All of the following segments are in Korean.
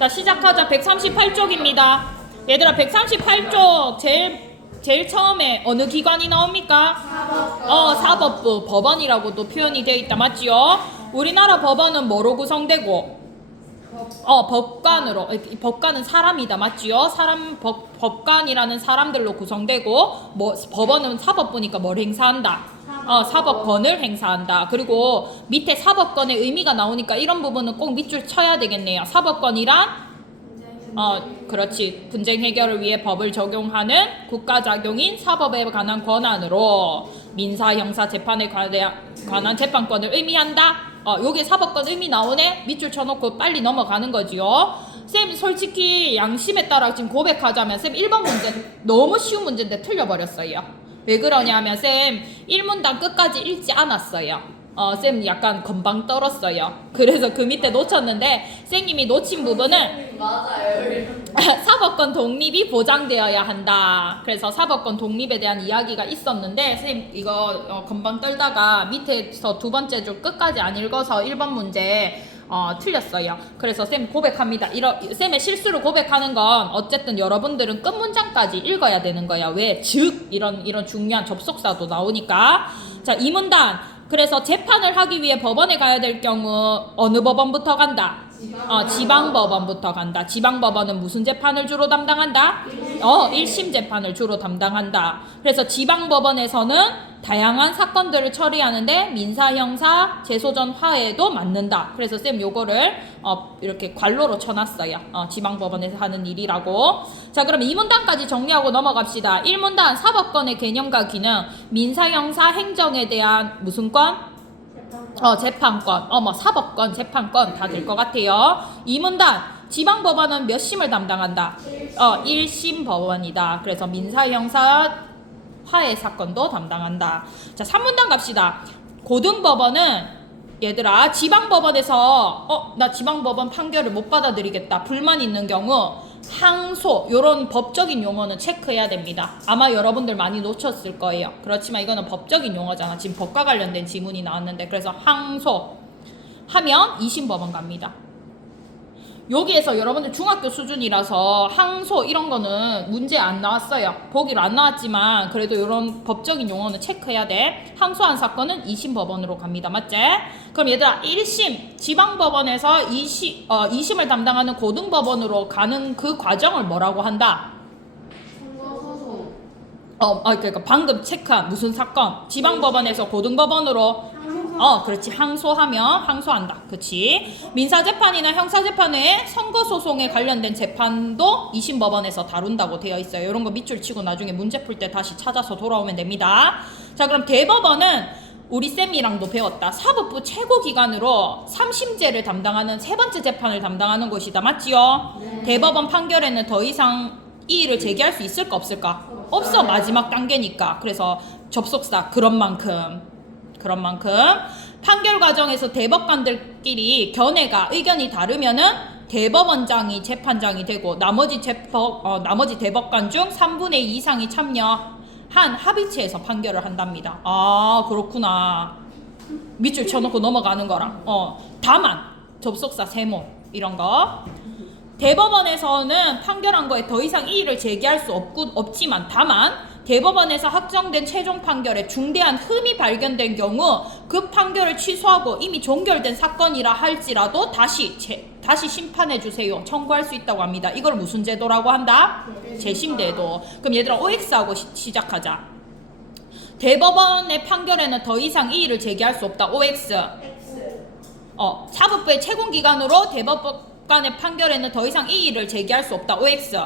자, 시작하자. 138쪽입니다. 얘들아, 138쪽 제일 처음에 어느 기관이 나옵니까? 사법부. 법원이라고도 표현이 되어 있다. 맞지요? 우리나라 법원은 뭐로 구성되고? 법관으로. 법관은 사람이다. 맞지요? 법관이라는 사람들로 구성되고, 법원은 사법부니까 뭘 행사한다? 사법권을 행사한다. 그리고 밑에 사법권의 의미가 나오니까 이런 부분은 꼭 밑줄 쳐야 되겠네요. 사법권이란 그렇지. 분쟁 해결을 위해 법을 적용하는 국가작용인 사법에 관한 권한으로 민사, 형사 재판에 관한 재판권을 의미한다. 요게 사법권 의미 나오네. 밑줄 쳐놓고 빨리 넘어가는 거지요. 쌤 솔직히 양심에 따라 지금 고백하자면 쌤 1번 문제 너무 쉬운 문제인데 틀려버렸어요. 왜 그러냐면 쌤 1문단 끝까지 읽지 않았어요. 쌤 약간 금방 떨었어요. 그래서 그 밑에 놓쳤는데 쌤님이 놓친 부분은 맞아요. 사법권 독립이 보장되어야 한다. 그래서 사법권 독립에 대한 이야기가 있었는데 쌤 이거 금방 떨다가 밑에서 두 번째 줄 끝까지 안 읽어서 1번 문제 틀렸어요. 그래서 쌤 고백합니다. 쌤의 실수를 고백하는 건 어쨌든 여러분들은 끝 문장까지 읽어야 되는 거야. 왜? 즉 이런 중요한 접속사도 나오니까. 자, 이 문단. 그래서 재판을 하기 위해 법원에 가야 될 경우 어느 법원부터 간다? 지방법원부터 간다. 지방법원은 무슨 재판을 주로 담당한다? 1심 재판을 주로 담당한다. 그래서 지방법원에서는 다양한 사건들을 처리하는데 민사, 형사, 재소전, 화해도 맡는다. 그래서 쌤 요거를 이렇게 괄호로 쳐놨어요. 지방법원에서 하는 일이라고. 자, 그럼 2문단까지 정리하고 넘어갑시다. 1문단 사법권의 개념과 기능, 민사, 형사, 행정에 대한 무슨 권? 재판권. 사법권, 재판권 다 될 것 같아요. 2문단 지방법원은 몇 심을 담당한다? 1심 법원이다. 그래서 민사, 형사, 화해 사건도 담당한다. 자, 3문단 갑시다. 고등법원은 얘들아 지방법원에서 나 지방법원 판결을 못 받아들이겠다. 불만 있는 경우 항소 요런 법적인 용어는 체크해야 됩니다. 아마 여러분들 많이 놓쳤을 거예요. 그렇지만 이거는 법적인 용어잖아. 지금 법과 관련된 지문이 나왔는데 그래서 항소 하면 2심 법원 갑니다. 여기에서 여러분들 중학교 수준이라서 항소 이런 거는 문제 안 나왔어요. 보기로 안 나왔지만 그래도 이런 법적인 용어는 체크해야 돼. 항소한 사건은 2심 법원으로 갑니다. 맞지? 그럼 얘들아 1심 지방법원에서 2심을 담당하는 고등법원으로 가는 그 과정을 뭐라고 한다? 선거소송. 그러니까 방금 체크한 무슨 사건? 지방법원에서 고등법원으로 그렇지. 항소하면 항소한다. 그렇지. 민사재판이나 형사재판에 선거소송에 관련된 재판도 2심 법원에서 다룬다고 되어 있어요. 이런 거 밑줄 치고 나중에 문제 풀 때 다시 찾아서 돌아오면 됩니다. 자, 그럼 대법원은 우리 쌤이랑도 배웠다. 사법부 최고기관으로 3심제를 담당하는 세 번째 재판을 담당하는 곳이다. 맞지요? 네. 대법원 판결에는 더 이상 이의를 제기할 수 있을까 없을까? 없어. 마지막 단계니까. 그래서 접속사 그런 만큼 판결 과정에서 대법관들끼리 견해가 의견이 다르면은 대법원장이 재판장이 되고 나머지 대법관 중 3분의 2 이상이 참여한 합의체에서 판결을 한답니다. 그렇구나. 밑줄 쳐놓고 넘어가는 거랑 다만 접속사 세모 이런 거 대법원에서는 판결한 거에 더 이상 이의를 제기할 수 없지만 다만 대법원에서 확정된 최종 판결에 중대한 흠이 발견된 경우 그 판결을 취소하고 이미 종결된 사건이라 할지라도 다시 심판해 주세요. 청구할 수 있다고 합니다. 이걸 무슨 제도라고 한다? 재심제도. 그럼 얘들아 OX하고 시작하자. 대법원의 판결에는 더 이상 이의를 제기할 수 없다. OX. 사법부의 최고기관으로 대법관의 판결에는 더 이상 이의를 제기할 수 없다. OX.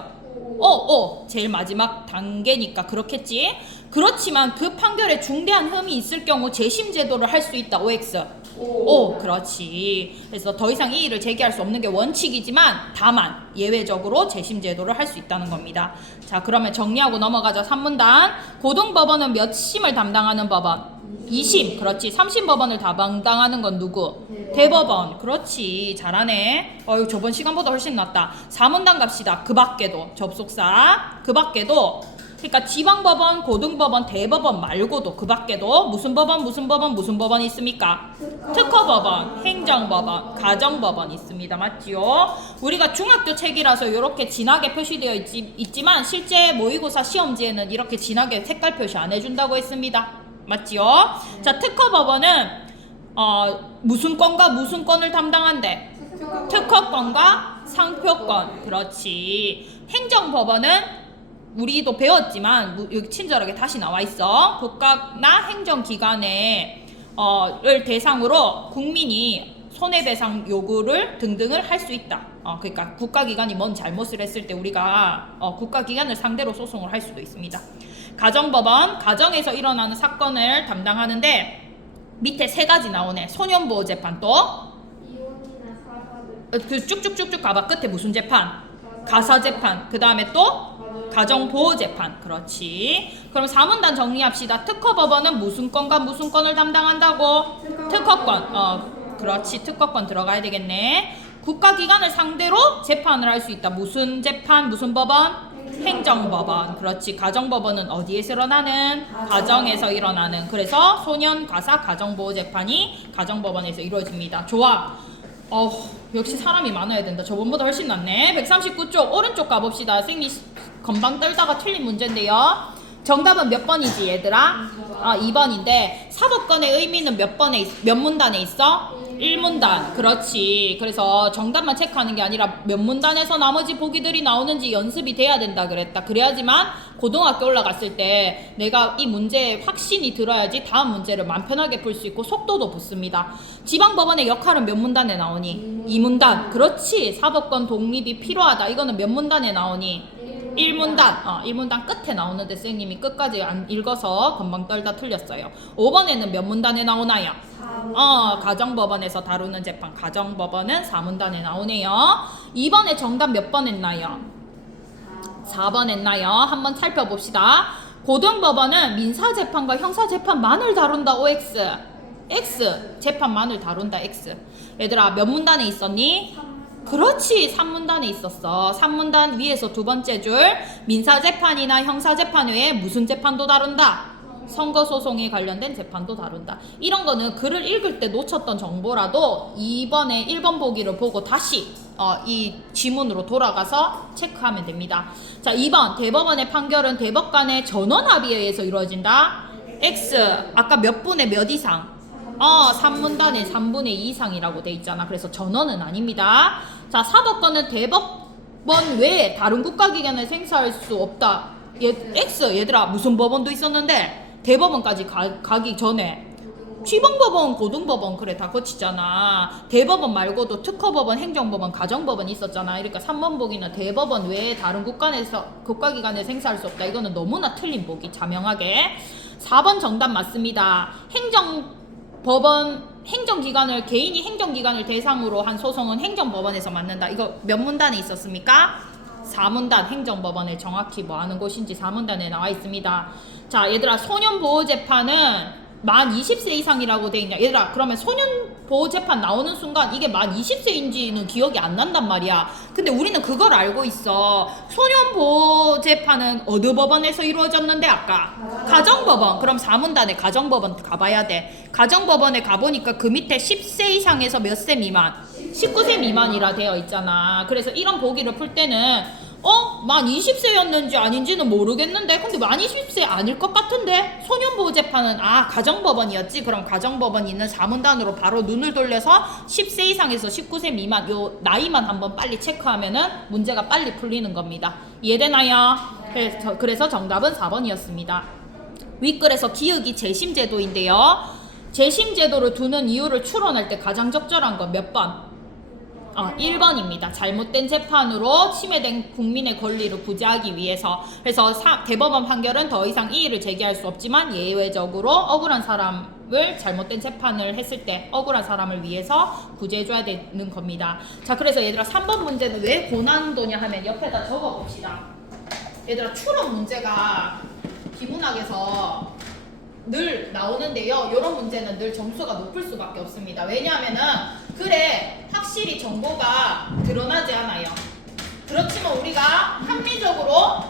제일 마지막 단계니까 그렇겠지. 그렇지만 그 판결에 중대한 흠이 있을 경우 재심 제도를 할 수 있다. OX. 그렇지. 그래서 더 이상 이의를 제기할 수 없는 게 원칙이지만 다만 예외적으로 재심 제도를 할 수 있다는 겁니다. 자, 그러면 정리하고 넘어가자. 3문단 고등법원은 몇 심을 담당하는 법원? 2심. 그렇지. 3심 법원을 담당하는 건 누구? 대법원. 그렇지. 잘하네. 저번 시간보다 훨씬 낫다. 4문단 갑시다. 그 밖에도 접속사 그 밖에도 그러니까 지방법원, 고등법원, 대법원 말고도 그 밖에도 무슨 법원, 무슨 법원, 무슨 법원이 있습니까? 특허법원, 행정법원, 가정법원 있습니다. 맞지요? 우리가 중학교 책이라서 이렇게 진하게 표시되어 있지만 실제 모의고사 시험지에는 이렇게 진하게 색깔 표시 안 해준다고 했습니다. 맞지요? 자, 특허법원은 무슨 건과 무슨 건을 담당한대? 특허권과 상표권. 그렇지. 행정법원은 우리도 배웠지만 여기 친절하게 다시 나와 있어. 국가나 행정기관에 를 대상으로 국민이 손해배상 요구를 등등을 할 수 있다. 그러니까 국가기관이 뭔 잘못을 했을 때 우리가 국가기관을 상대로 소송을 할 수도 있습니다. 가정법원, 가정에서 일어나는 사건을 담당하는데 밑에 세 가지 나오네. 소년보호재판 또 이혼이나 사과를 그 쭉쭉쭉쭉 가봐. 끝에 무슨 재판? 가사재판. 그 다음에 또 가정보호재판. 그렇지. 그럼 사문단 정리합시다. 특허법원은 무슨 건과 무슨 건을 담당한다고? 특허권. 그렇지. 특허권 들어가야 되겠네. 국가기관을 상대로 재판을 할 수 있다. 무슨 재판? 무슨 법원? 행정법원. 그렇지. 가정법원은 어디에서 일어나는? 가정에서 일어나는. 그래서 소년, 가사, 가정보호재판이 가정법원에서 이루어집니다. 좋아. 역시 사람이 많아야 된다. 저번보다 훨씬 낫네. 139쪽 오른쪽 가봅시다. 선생님 건방 떨다가 틀린 문제인데요. 정답은 몇 번이지 얘들아? 2번인데 사법권의 의미는 몇 문단에 있어? 1문단. 그렇지. 그래서 정답만 체크하는 게 아니라 몇 문단에서 나머지 보기들이 나오는지 연습이 돼야 된다 그랬다. 그래야지만 고등학교 올라갔을 때 내가 이 문제에 확신이 들어야지 다음 문제를 마음 편하게 풀 수 있고 속도도 붙습니다. 지방법원의 역할은 몇 문단에 나오니? 2문단. 그렇지. 사법권 독립이 필요하다. 이거는 몇 문단에 나오니? 1문단. 1문단 끝에 나오는데 선생님이 끝까지 안 읽어서 건방 떨다 틀렸어요. 5번에는 몇 문단에 나오나요? 가정법원에서 다루는 재판. 가정법원은 4문단에 나오네요. 2번에 정답 몇 번 했나요? 4번 했나요? 한번 살펴봅시다. 고등법원은 민사재판과 형사재판만을 다룬다. OX. X. 재판만을 다룬다. X. 얘들아 몇 문단에 있었니? 그렇지. 3문단에 있었어. 3문단 위에서 두 번째 줄 민사재판이나 형사재판 외에 무슨 재판도 다룬다? 선거소송에 관련된 재판도 다룬다. 이런 거는 글을 읽을 때 놓쳤던 정보라도 이번에 1번 보기를 보고 다시 이 지문으로 돌아가서 체크하면 됩니다. 자, 2번 대법원의 판결은 대법관의 전원 합의에 의해서 이루어진다. X. 아까 몇 분의 몇 이상? 3문단에 3분의 2 이상이라고 돼 있잖아. 그래서 전원은 아닙니다. 자, 사법권은 대법원 외에 다른 국가기관에서 행사할 수 없다. X. 얘들아 무슨 법원도 있었는데 대법원까지 가기 전에 지방법원, 고등법원 그래 다 거치잖아. 대법원 말고도 특허법원, 행정법원, 가정법원 있었잖아. 그러니까 3번 보기는 대법원 외에 다른 국가기관에서 행사할 수 없다. 이거는 너무나 틀린 보기. 자명하게 4번 정답 맞습니다. 행정기관을 개인이 행정기관을 대상으로 한 소송은 행정법원에서 맡는다. 이거 몇 문단에 있었습니까? 4문단. 행정법원에 정확히 뭐 하는 곳인지 4문단에 나와 있습니다. 자, 얘들아 소년보호재판은 만 20세 이상이라고 돼 있냐? 얘들아 그러면 소년보호재판 나오는 순간 이게 만 20세인지는 기억이 안 난단 말이야. 근데 우리는 그걸 알고 있어. 소년보호재판은 어느 법원에서 이루어졌는데 아까? 가정법원. 그럼 4문단에 가정법원 가봐야 돼. 가정법원에 가보니까 그 밑에 10세 이상에서 몇 세 미만? 19세 미만이라 되어 있잖아. 그래서 이런 보기를 풀 때는 만 20세였는지 아닌지는 모르겠는데 근데 만 20세 아닐 것 같은데 소년보호재판은 가정법원이었지. 그럼 가정법원 있는 4문단으로 바로 눈을 돌려서 10세 이상에서 19세 미만 요 나이만 한번 빨리 체크하면은 문제가 빨리 풀리는 겁니다. 이해되나요? 그래서 정답은 4번이었습니다. 윗글에서 기억이 재심제도인데요. 재심제도를 두는 이유를 추론할 때 가장 적절한 건 몇 번? 1번입니다. 잘못된 재판으로 침해된 국민의 권리를 구제하기 위해서. 그래서 대법원 판결은 더 이상 이의를 제기할 수 없지만 예외적으로 억울한 사람을 잘못된 재판을 했을 때 억울한 사람을 위해서 구제해줘야 되는 겁니다. 자, 그래서 얘들아 3번 문제는 왜 고난도냐 하면 옆에다 적어봅시다. 얘들아 추론 문제가 기문학에서 늘 나오는데요. 이런 문제는 늘 점수가 높을 수밖에 없습니다. 왜냐하면은 글에 확실히 정보가 드러나지 않아요. 그렇지만 우리가 합리적으로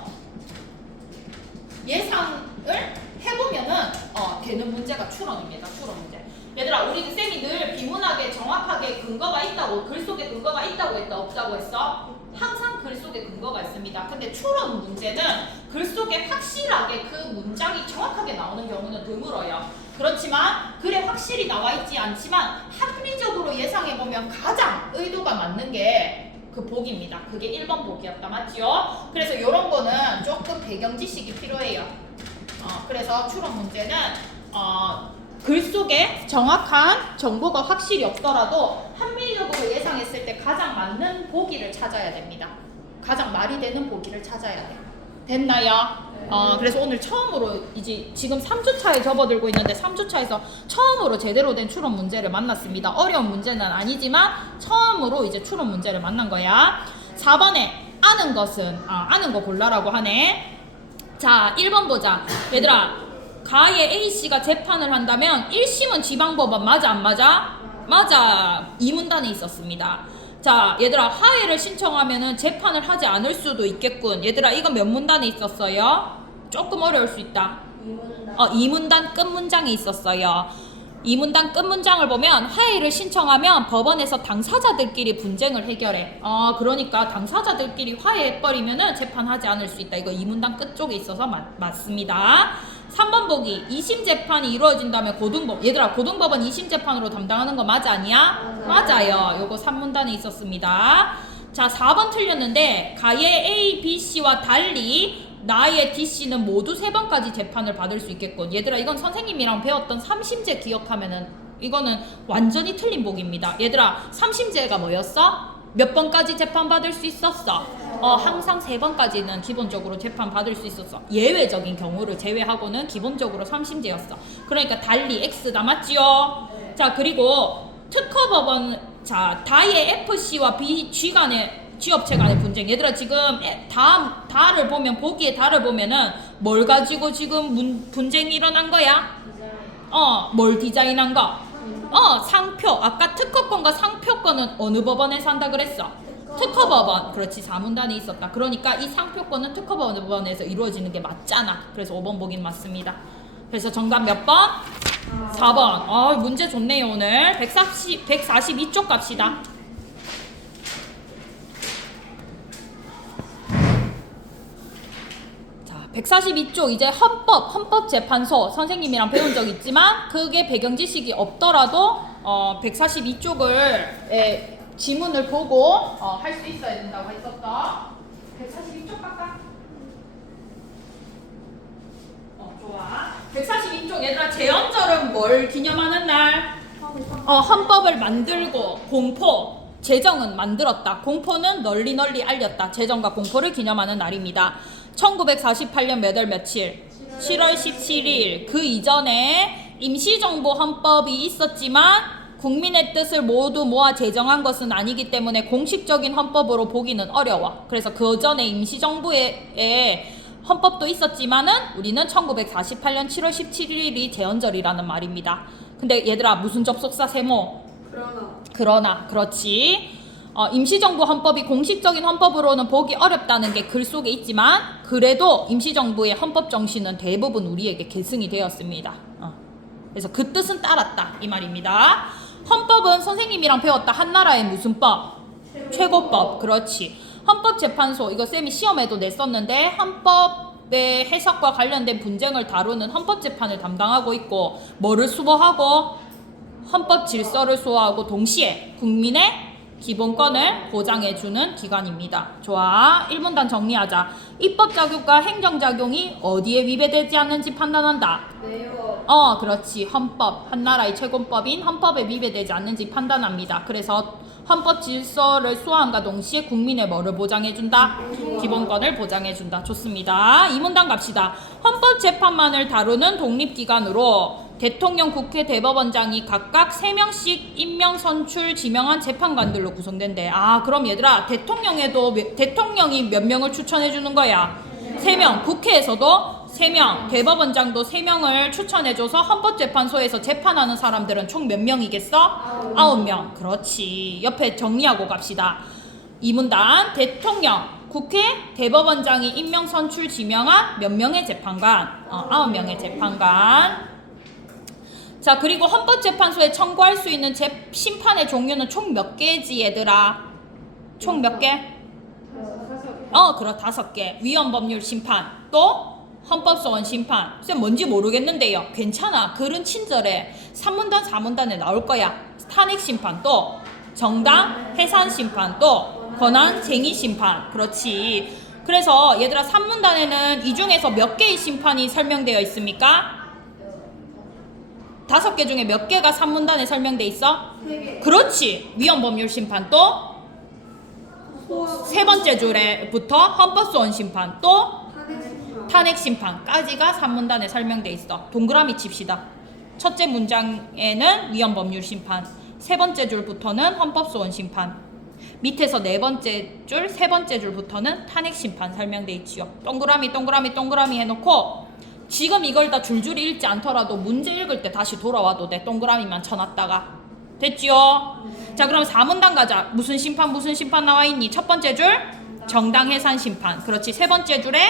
그러니까 추론입니다. 추론 문제. 얘들아, 우리 쌤이 늘 비문학에 정확하게 근거가 있다고, 글 속에 근거가 있다고 했다, 없다고 했어? 항상 글 속에 근거가 있습니다. 근데 추론 문제는 글 속에 확실하게 그 문장이 정확하게 나오는 경우는 드물어요. 그렇지만 글에 확실히 나와 있지 않지만 합리적으로 예상해보면 가장 의도가 맞는 게 그 복입니다. 그게 1번 복이었다. 맞지요? 그래서 이런 거는 조금 배경 지식이 필요해요. 그래서 추론 문제는 글 속에 정확한 정보가 확실히 없더라도 합리적으로 예상했을 때 가장 맞는 보기를 찾아야 됩니다. 가장 말이 되는 보기를 찾아야 돼요. 됐나요? 그래서 오늘 처음으로 이제 지금 3주차에 접어들고 있는데 3주차에서 처음으로 제대로 된 추론 문제를 만났습니다. 어려운 문제는 아니지만 처음으로 이제 추론 문제를 만난 거야. 4번에 아는 것은 아는 거 골라라고 하네. 자, 1번 보자. 얘들아, 가에 A씨가 재판을 한다면 1심은 지방법원 맞아 안 맞아? 맞아. 이문단에 있었습니다. 자, 얘들아, 화해를 신청하면은 재판을 하지 않을 수도 있겠군. 얘들아, 이건 몇 문단에 있었어요? 조금 어려울 수 있다. 이문단 끝문장에 있었어요. 이문단 끝문장을 보면 화해를 신청하면 법원에서 당사자들끼리 분쟁을 해결해. 그러니까 당사자들끼리 화해해버리면은 재판하지 않을 수 있다. 이거 이문단 끝쪽에 있어서 맞습니다. 3번 보기. 2심 재판이 이루어진다면 고등법. 얘들아, 고등법은 2심 재판으로 담당하는 거 맞아 아니야? 맞아요. 요거 3문단에 있었습니다. 자, 4번 틀렸는데 가의 A, B, C와 달리 나의 DC는 모두 3번까지 재판을 받을 수 있겠군. 얘들아, 이건 선생님이랑 배웠던 3심제 기억하면은 이거는 완전히 틀린 복입니다. 얘들아, 3심제가 뭐였어? 몇 번까지 재판받을 수 있었어? 항상 3번까지는 기본적으로 재판받을 수 있었어. 예외적인 경우를 제외하고는 기본적으로 3심제였어. 그러니까 달리 X다. 맞지요? 자, 그리고 특허법원, 자, 다의 FC와 B, G 간의 G업체 간의 분쟁. 얘들아, 지금 다를 보면, 보기에 다를 보면은 뭘 가지고 지금 분쟁이 일어난 거야? 뭘 디자인한 거? 상표. 아까 특허권과 상표권은 어느 법원에서 한다 그랬어? 특허법원. 그렇지, 4문단에 있었다. 그러니까 이 상표권은 특허법원에서 이루어지는 게 맞잖아. 그래서 5번 보긴 맞습니다. 그래서 정답 몇 번? 4번. 문제 좋네요. 오늘 142쪽 갑시다. 자, 142쪽 이제 헌법재판소 선생님이랑 배운 적 있지만 그게 배경 지식이 없더라도 142쪽을 지문을 보고 할 수 있어야 된다고 했었어. 142쪽 갈까? 좋아. 142쪽 얘들아, 제헌절은 뭘 기념하는 날? 헌법을 만들고 공포, 제정은 만들었다. 공포는 널리 알렸다. 제정과 공포를 기념하는 날입니다. 1948년 몇 월 며칠? 7월 17일. 그 이전에 임시정부 헌법이 있었지만 국민의 뜻을 모두 모아 제정한 것은 아니기 때문에 공식적인 헌법으로 보기는 어려워. 그래서 그 전에 임시정부의 헌법도 있었지만은 우리는 1948년 7월 17일이 제헌절이라는 말입니다. 근데 얘들아, 무슨 접속사 세모? 그러나. 그렇지. 임시정부 헌법이 공식적인 헌법으로는 보기 어렵다는 게 글 속에 있지만 그래도 임시정부의 헌법 정신은 대부분 우리에게 계승이 되었습니다. 그래서 그 뜻은 따랐다 이 말입니다. 헌법은 선생님이랑 배웠다. 한나라의 무슨 법? 최고법. 그렇지. 헌법재판소, 이거 쌤이 시험에도 냈었는데 헌법의 해석과 관련된 분쟁을 다루는 헌법재판을 담당하고 있고, 뭐를 수호하고? 헌법 질서를 수호하고 동시에 국민의 기본권을 보장해주는 기관입니다. 좋아. 1문단 정리하자. 입법작용과 행정작용이 어디에 위배되지 않는지 판단한다. 그렇지. 헌법, 한나라의 최고법인 헌법에 위배되지 않는지 판단합니다. 그래서 헌법 질서를 수호함과 동시에 국민의 뭐를 보장해준다? 기본권을 보장해준다. 좋습니다. 2문단 갑시다. 헌법재판만을 다루는 독립기관으로 대통령, 국회, 대법원장이 각각 3명씩 임명, 선출, 지명한 재판관들로 구성된대. 그럼 얘들아, 대통령이 몇 명을 추천해주는 거야? 3명. 국회에서도 3명, 대법원장도 3명을 추천해줘서 헌법재판소에서 재판하는 사람들은 총 몇 명이겠어? 9명. 그렇지. 옆에 정리하고 갑시다. 2문단. 대통령, 국회, 대법원장이 임명, 선출, 지명한 몇 명의 재판관? 9명의 재판관. 자, 그리고 헌법재판소에 청구할 수 있는 심판의 종류는 총 몇 개지, 얘들아? 총 몇 개? 5개. 5개. 위헌법률 심판. 또 헌법소원 심판. 쌤 뭔지 모르겠는데요. 괜찮아. 글은 친절해. 3문단, 4문단에 나올 거야. 탄핵 심판, 또 정당 해산 심판, 또 권한 쟁의 심판. 그렇지. 그래서 얘들아 3문단에는 이 중에서 몇 개의 심판이 설명되어 있습니까? 5개 중에 몇 개가 3문단에 설명돼 있어? 3개. 그렇지. 위헌법률 심판, 또 세 번째 줄에부터 헌법소원 심판, 또 탄핵 심판까지가 3문단에 설명돼 있어. 동그라미 칩시다. 첫째 문장에는 위헌법률 심판, 세 번째 줄부터는 헌법소원 심판, 밑에서 네 번째 줄, 세 번째 줄부터는 탄핵 심판 설명돼 있지요. 동그라미 동그라미 동그라미 해놓고 지금 이걸 다 줄줄이 읽지 않더라도 문제 읽을 때 다시 돌아와도 돼. 동그라미만 쳐놨다가. 됐지요? 자, 그럼 4문단 가자. 무슨 심판 나와 있니? 첫 번째 줄 정당 해산 심판. 그렇지. 세 번째 줄에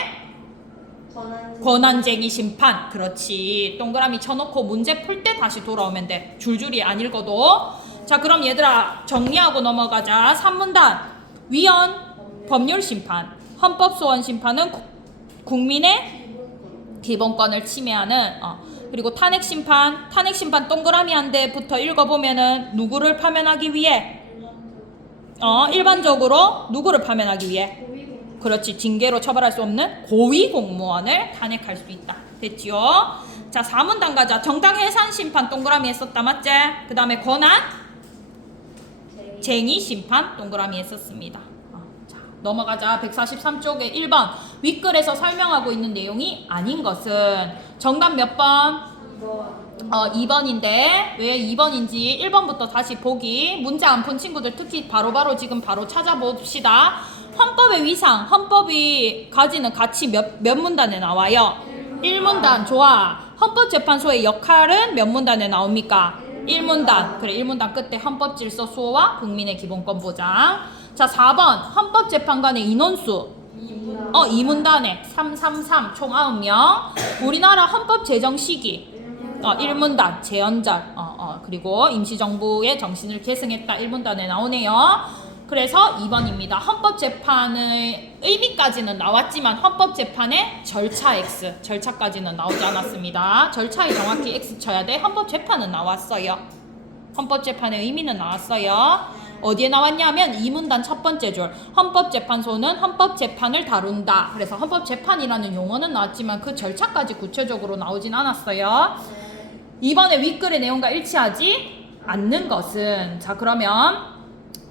권한쟁의 심판. 그렇지. 동그라미 쳐놓고 문제 풀 때 다시 돌아오면 돼. 줄줄이 안 읽어도. 자, 그럼 얘들아 정리하고 넘어가자. 3문단 위헌 법률 심판, 헌법소원 심판은 국민의 기본권을 침해하는 그리고 탄핵 심판 동그라미 한 대부터 읽어보면은 누구를 파면하기 위해? 일반적으로 누구를 파면하기 위해? 그렇지. 징계로 처벌할 수 없는 고위 공무원을 탄핵할 수 있다. 됐지요? 자, 4문단 가자. 정당 해산 심판 동그라미 했었다. 맞지? 그 다음에 권한 쟁의 심판 동그라미 했었습니다. 자, 넘어가자. 143쪽에 1번 윗글에서 설명하고 있는 내용이 아닌 것은 정답 몇 번? 2번인데 왜 2번인지 1번부터 다시 보기. 문제 안 푼 친구들 특히 바로바로 지금 바로 찾아봅시다. 헌법의 위상, 헌법이 가지는 가치 몇 문단에 나와요? 1문단. 좋아. 헌법재판소의 역할은 몇 문단에 나옵니까? 1문단. 그래, 1문단 끝에 헌법질서 수호와 국민의 기본권 보장. 자, 4번 헌법재판관의 인원수 2문단에 333 총 9명. 우리나라 헌법 제정 시기 1문단 제헌절 그리고 임시정부의 정신을 계승했다. 1문단에 나오네요. 그래서 2번입니다. 헌법재판의 의미까지는 나왔지만 헌법재판의 절차 X, 절차까지는 나오지 않았습니다. 절차에 정확히 X 쳐야 돼. 헌법재판은 나왔어요. 헌법재판의 의미는 나왔어요. 어디에 나왔냐면 2문단 첫 번째 줄. 헌법재판소는 헌법재판을 다룬다. 그래서 헌법재판이라는 용어는 나왔지만 그 절차까지 구체적으로 나오진 않았어요. 이번에 윗글의 내용과 일치하지 않는 것은, 자, 그러면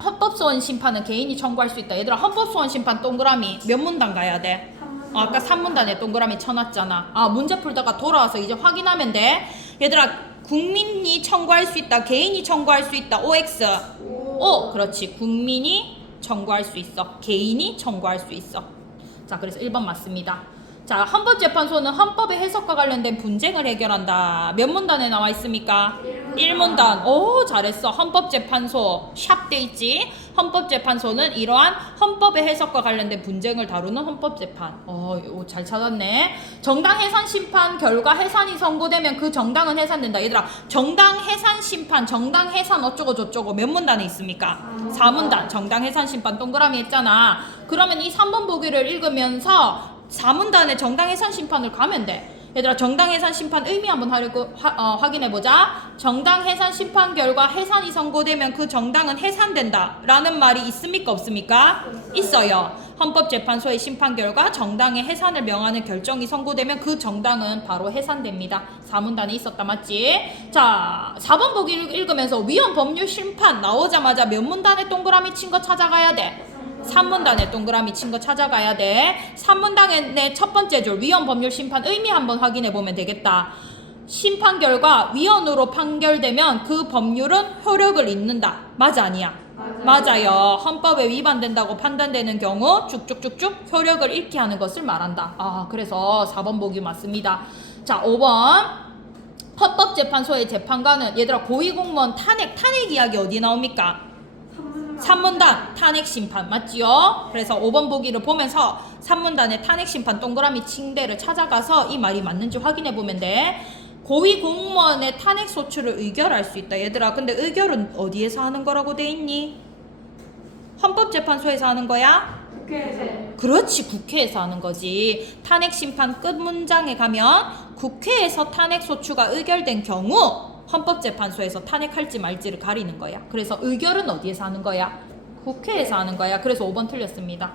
헌법소원 심판은 개인이 청구할 수 있다. 얘들아, 헌법소원 심판 동그라미 몇 문단 가야 돼? 아까 3문단에 동그라미 쳐놨잖아. 문제 풀다가 돌아와서 이제 확인하면 돼. 얘들아, 국민이 청구할 수 있다, 개인이 청구할 수 있다. OX. 그렇지. 국민이 청구할 수 있어, 개인이 청구할 수 있어. 자, 그래서 1번 맞습니다. 자, 헌법재판소는 헌법의 해석과 관련된 분쟁을 해결한다. 몇 문단에 나와 있습니까? 1문단. 오, 잘했어. 헌법재판소 샵 돼 있지. 헌법재판소는 이러한 헌법의 해석과 관련된 분쟁을 다루는 헌법재판. 잘 찾았네. 정당 해산 심판 결과 해산이 선고되면 그 정당은 해산된다. 얘들아, 정당 해산 심판, 정당 해산 어쩌고 저쩌고 몇 문단에 있습니까? 4문단. 정당 해산 심판 동그라미 했잖아. 그러면 이 3번 보기를 읽으면서 4문단에 정당 해산 심판을 가면 돼. 얘들아, 정당 해산 심판 의미 한번 확인해보자. 정당 해산 심판 결과 해산이 선고되면 그 정당은 해산된다 라는 말이 있습니까 없습니까? 있어요. 헌법재판소의 심판 결과 정당의 해산을 명하는 결정이 선고되면 그 정당은 바로 해산됩니다. 4문단에 있었다. 맞지? 자, 4번 보기 읽으면서 위헌 법률 심판 나오자마자 몇 문단에 동그라미 친 거 찾아가야 돼? 3문단에 동그라미 친 거 찾아가야 돼. 3문단의 첫 번째 줄 위헌 법률 심판 의미 한번 확인해 보면 되겠다. 심판 결과 위헌으로 판결되면 그 법률은 효력을 잇는다. 맞아 아니야? 맞아요. 헌법에 위반된다고 판단되는 경우 쭉쭉쭉쭉 효력을 잃게 하는 것을 말한다. 그래서 4번 보기 맞습니다. 자, 5번 헌법재판소의 재판관은 얘들아, 고위공무원 탄핵 이야기 어디 나옵니까? 3문단 탄핵 심판 맞지요? 그래서 5번 보기를 보면서 3문단의 탄핵 심판 동그라미 친 데를 찾아가서 이 말이 맞는지 확인해 보면 돼. 고위 공무원의 탄핵 소추를 의결할 수 있다. 얘들아, 근데 의결은 어디에서 하는 거라고 돼 있니? 헌법재판소에서 하는 거야? 국회에서. 그렇지, 국회에서 하는 거지. 탄핵 심판 끝 문장에 가면 국회에서 탄핵 소추가 의결된 경우 헌법재판소에서 탄핵할지 말지를 가리는 거야. 그래서 의결은 어디에서 하는 거야? 국회에서 하는 거야. 그래서 5번 틀렸습니다.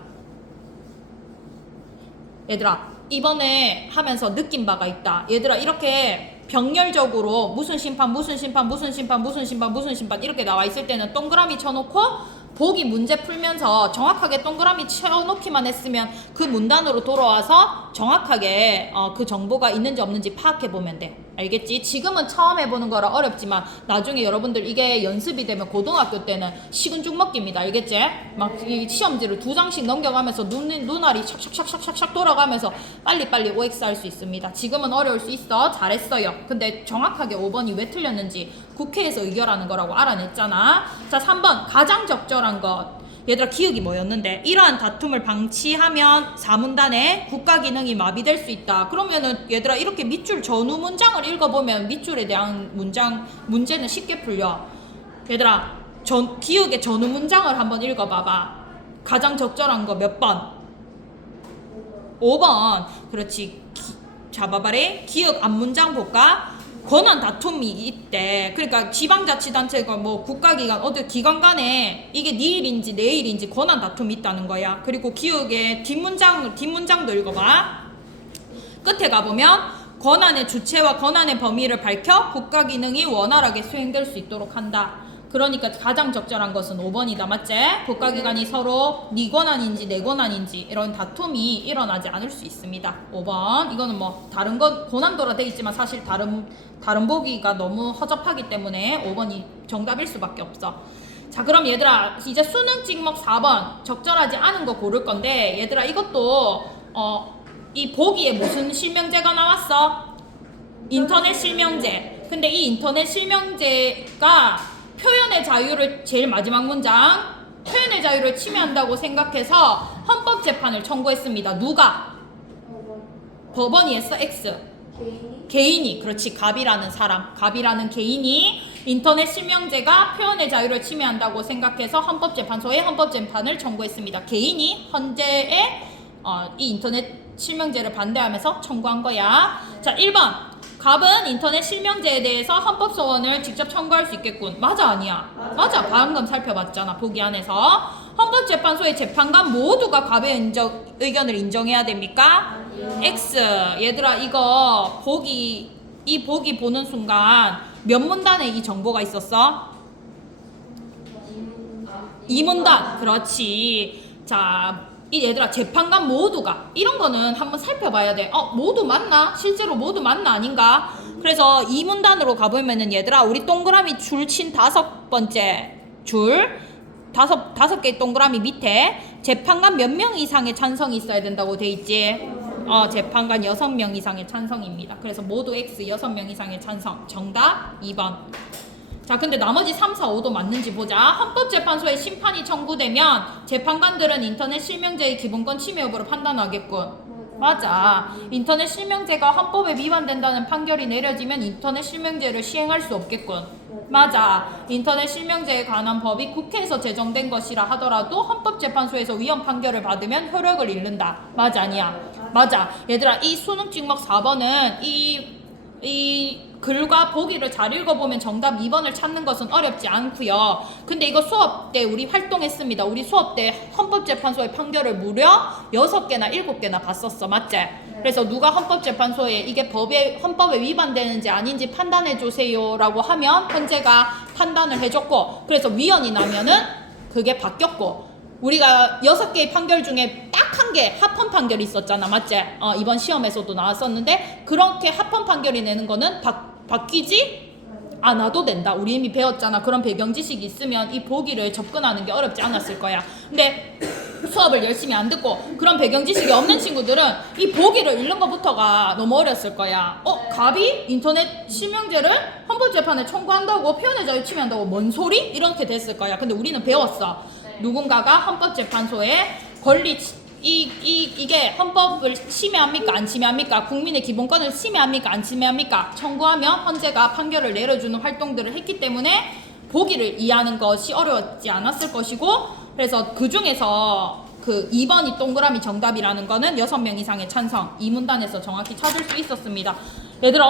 얘들아, 이번에 하면서 느낀 바가 있다. 얘들아, 이렇게 병렬적으로 무슨 심판 이렇게 나와 있을 때는 동그라미 쳐놓고 보기 문제 풀면서 정확하게 동그라미 쳐놓기만 했으면 그 문단으로 돌아와서 정확하게 그 정보가 있는지 없는지 파악해보면 돼. 알겠지? 지금은 처음 해보는 거라 어렵지만 나중에 여러분들 이게 연습이 되면 고등학교 때는 식은 죽 먹기입니다. 알겠지? 막 이 시험지를 2장씩 넘겨가면서 눈알이 샥샥샥샥샥 돌아가면서 빨리빨리 OX 할 수 있습니다. 지금은 어려울 수 있어. 잘했어요. 근데 정확하게 5번이 왜 틀렸는지 국회에서 의결하는 거라고 알아냈잖아. 자, 3번 가장 적절한 것. 얘들아, 기억이 뭐였는데? 이러한 다툼을 방치하면 사문단에 국가기능이 마비될 수 있다. 그러면은 얘들아, 이렇게 밑줄 전후 문장을 읽어보면 밑줄에 대한 문제는 쉽게 풀려. 얘들아, 기억의 전후 문장을 한번 읽어봐봐. 가장 적절한 거 몇 번? 5번. 그렇지. 잡아봐래. 기억 앞문장 볼까? 권한 다툼이 있대. 그러니까 지방자치단체가 뭐 국가기관 어디 기관 간에 이게 네 일인지 내 일인지 권한 다툼이 있다는 거야. 그리고 기억의 뒷문장도 읽어봐. 끝에 가보면 권한의 주체와 권한의 범위를 밝혀 국가기능이 원활하게 수행될 수 있도록 한다. 그러니까 가장 적절한 것은 5번이다. 맞지? 국가기관이 서로 네 권한인지 내 권한인지 이런 다툼이 일어나지 않을 수 있습니다. 5번. 이거는 뭐 다른 건 고난도라 돼 있지만 사실 다른 보기가 너무 허접하기 때문에 5번이 정답일 수밖에 없어. 자, 그럼 얘들아, 이제 수능 찍목 4번 적절하지 않은 거 고를 건데, 얘들아, 이것도 이 보기에 무슨 실명제가 나왔어? 인터넷 실명제. 근데 이 인터넷 실명제가 표현의 자유를 제일 마지막 문장, 표현의 자유를 침해한다고 생각해서 헌법재판을 청구했습니다. 누가? 법원이 했어? X. 개인이. 그렇지. 갑이라는 사람, 갑이라는 개인이 인터넷 실명제가 표현의 자유를 침해한다고 생각해서 헌법재판소에 헌법재판을 청구했습니다. 개인이 헌재에 이 인터넷 실명제를 반대하면서 청구한 거야. 자, 1번. 갑은 인터넷 실명제에 대해서 헌법소원을 직접 청구할 수 있겠군. 맞아, 아니야? 맞아. 방금 살펴봤잖아, 보기 안에서. 헌법재판소의 재판관 모두가 갑의 의견을 인정해야 됩니까? X. 얘들아, 이거 이 보기 보는 순간 몇 문단에 이 정보가 있었어? 2문단. 그렇지. 자, 이 얘들아, 재판관 모두가 이런 거는 한번 살펴봐야 돼. 모두 맞나? 실제로 모두 맞나 아닌가? 그래서 이 문단으로 가보면은 얘들아, 우리 동그라미 줄 친 5번째 줄, 다섯 개의 동그라미 밑에 재판관 몇 명 이상의 찬성이 있어야 된다고 돼 있지? 재판관 6명 이상의 찬성입니다. 그래서 모두 X 6명 이상의 찬성. 정답 2번. 자, 근데 나머지 3, 4, 5도 맞는지 보자. 헌법재판소에 심판이 청구되면 재판관들은 인터넷 실명제의 기본권 침해 여부를 판단하겠군. 맞아. 인터넷 실명제가 헌법에 위반된다는 판결이 내려지면 인터넷 실명제를 시행할 수 없겠군. 맞아. 인터넷 실명제에 관한 법이 국회에서 제정된 것이라 하더라도 헌법재판소에서 위헌 판결을 받으면 효력을 잃는다. 맞아, 아니야? 맞아. 얘들아, 이 수능 찍목 4번은 이 글과 보기를 잘 읽어보면 정답 2번을 찾는 것은 어렵지 않고요. 근데 이거 수업 때 우리 활동했습니다. 우리 수업 때 헌법재판소의 판결을 무려 6개나 7개나 봤었어. 맞지? 그래서 누가 헌법재판소에 이게 헌법에 위반되는지 아닌지 판단해 주세요 라고 하면 헌재가 판단을 해줬고, 그래서 위헌이 나면은 그게 바뀌었고, 우리가 6개의 판결 중에 딱 한 개 합헌 판결이 있었잖아. 맞지? 이번 시험에서도 나왔었는데, 그렇게 합헌 판결이 내는 거는 바뀌지 않아도 된다. 우리 이미 배웠잖아. 그런 배경 지식이 있으면 이 보기를 접근하는 게 어렵지 않았을 거야. 근데 수업을 열심히 안 듣고 그런 배경 지식이 없는 친구들은 이 보기를 읽는 것부터가 너무 어렸을 거야. 갑이 인터넷 실명제를 헌법재판에 청구한다고, 표현의 자유 침해한다고, 뭔 소리? 이렇게 됐을 거야. 근데 우리는 배웠어. 누군가가 헌법재판소에 권리 이게 헌법을 침해합니까? 안 침해합니까? 국민의 기본권을 침해합니까? 안 침해합니까? 청구하면 헌재가 판결을 내려주는 활동들을 했기 때문에 보기를 이해하는 것이 어려웠지 않았을 것이고, 그래서 그 중에서 그 2번이 동그라미 정답이라는 거는 6명 이상의 찬성, 이 문단에서 정확히 찾을 수 있었습니다. 얘들아